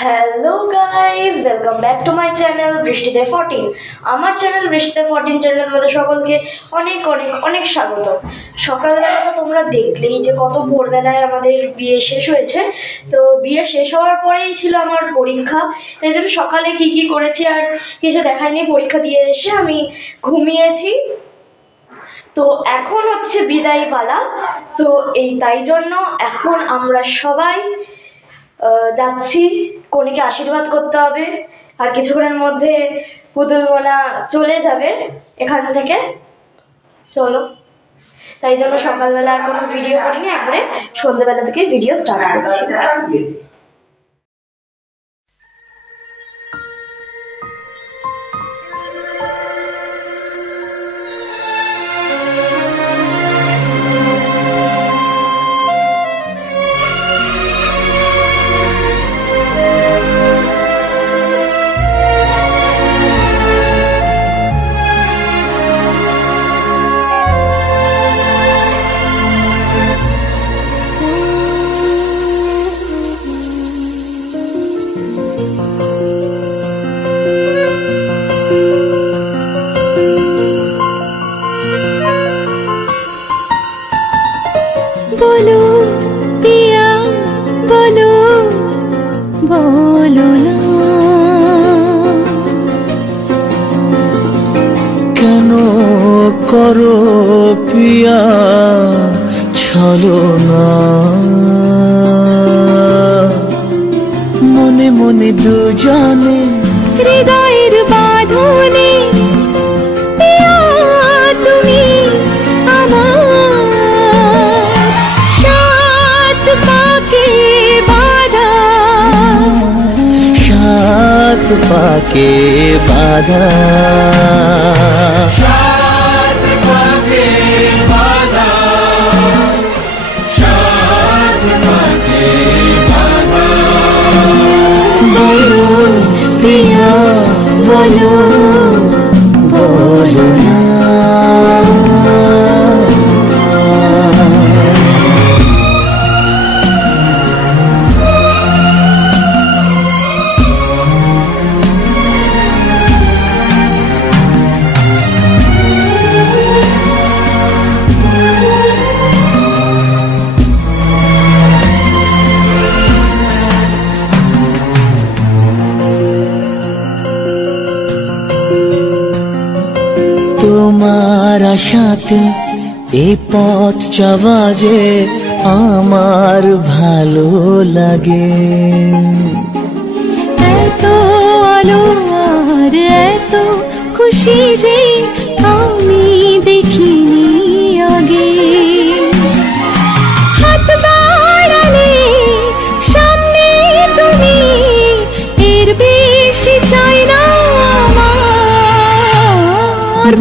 Hello guys, welcome back to my channel বৃষ্টিতে 14। আমার channel বৃষ্টিতে 14 চ্যানেলের মধ্যে সকলকে অনেক অনেক অনেক স্বাগত। সকালবেলা তো তোমরা দেখলেই যে কত ভোরবেলায় আমাদের বিয়ে শেষ হয়েছে। তো বিয়ে শেষ হওয়ার পরেই ছিল আমার পরীক্ষা, তাই জন্য সকালে কি কি করেছি আর কিছু দেখায়নি। পরীক্ষা দিয়ে এসে আমি ঘুমিয়েছি। তো এখন হচ্ছে বিদায় পালা। তো তাই জন্য এখন আমরা সবাই যাচ্ছি, কনেকে আশীর্বাদ করতে হবে। আর কিছুক্ষণের মধ্যে পুতুল বোনা চলে যাবে এখান থেকে। চলো, তাই জন্য সকালবেলা আর কোনো ভিডিও করিনি, একবারে সন্ধ্যেবেলা থেকে ভিডিও স্টার্ট করছি। बोलो पिया बोलो बोलो ना কেনো করো পিয়া ছলনা, মনে মনে দুজনে হৃদয়ের বাঁধনে পিয়া তুমি আমার সাত পাকে বাঁধা, সাত পাকে বাঁধা, সাত পাকে বাঁধা, সাত পাকে বাঁধা। বলো পিয়া বলো বলো না, তোমার আশাতে এই পথ যাওয়া যে আমার ভালো লাগে। এত আলো আর এত খুশি যে আমি দেখিনি আগে। হাত বাড়ালে সামনে তুমি, এর বেশি চাই না আমার।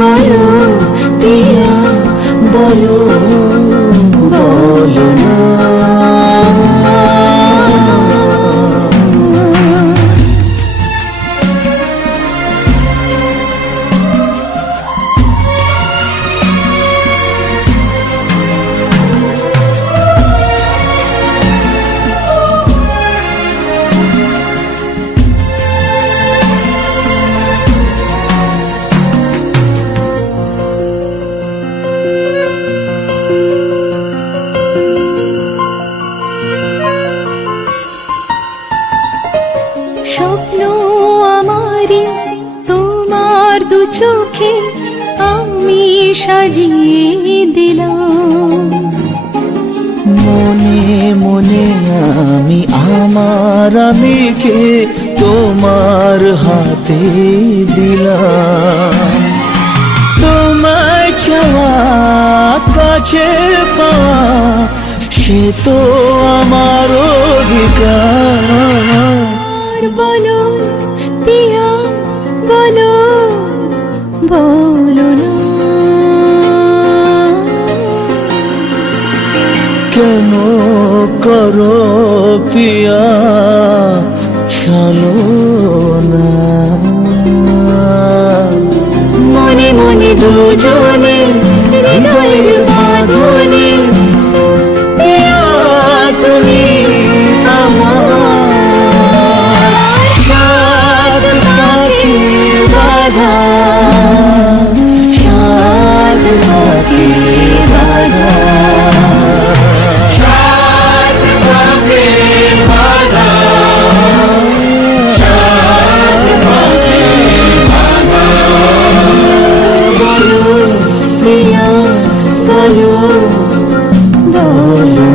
বলো পিয়া বলো বলো না, স্বপ্ন আমারি তোমার দু চোখে আমি সাজিয়ে দিলাম। মনে মনে আমি আমার আমিকে তোমার হাতে দিলাম। তোমায় চাওয়া কাছে পাওয়া সে তো আমার অধিকার। বলো পিয়া বলো বলো না, কেন করো পিয়া ছলনা, মনে মনে দুজনে হৃদয়ের বাঁধনে পিয়া তুমি আমার বলো বলো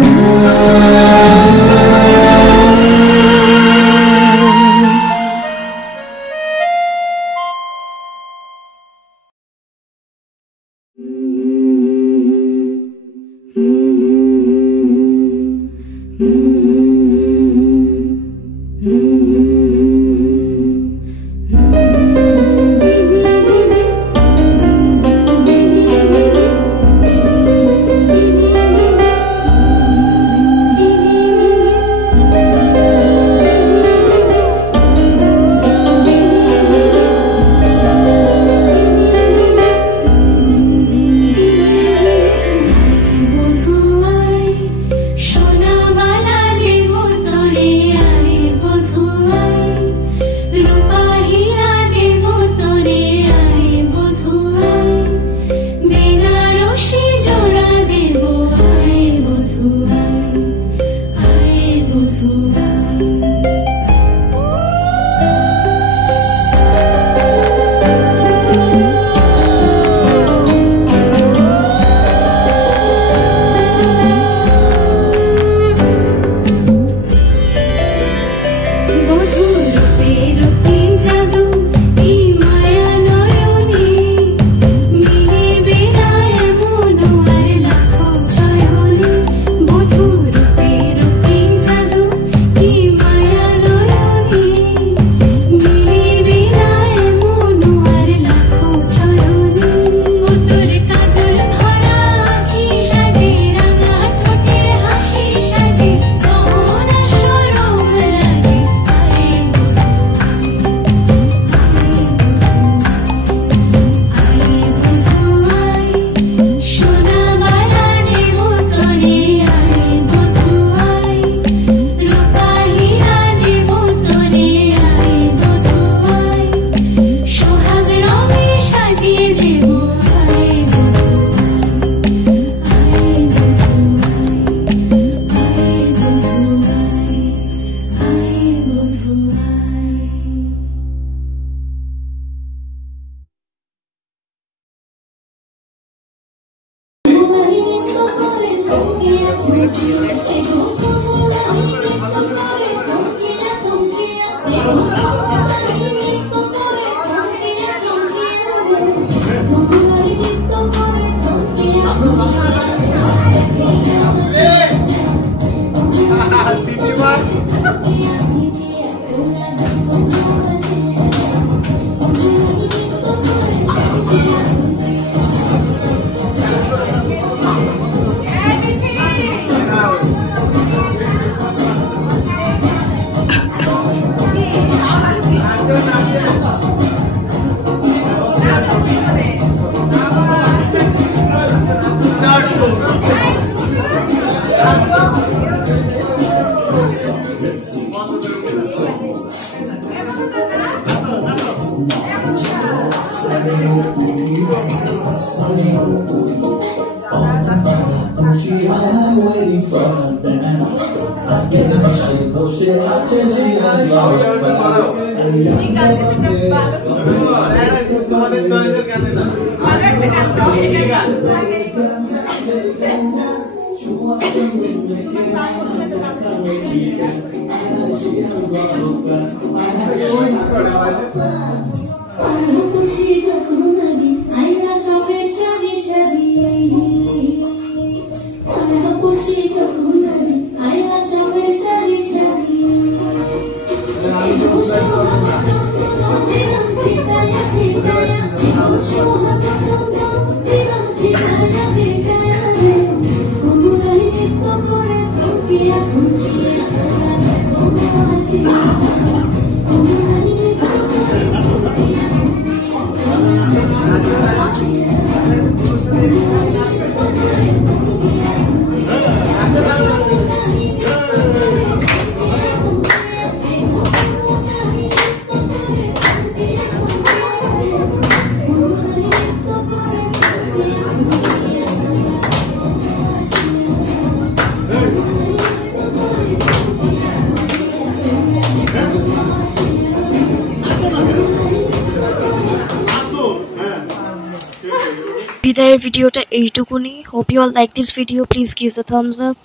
বিদায়ের ভিডিওটা এইটুকুনি। Hope you all like this video, please give the thumbs up,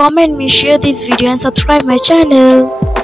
comment me, share this video and subscribe my channel.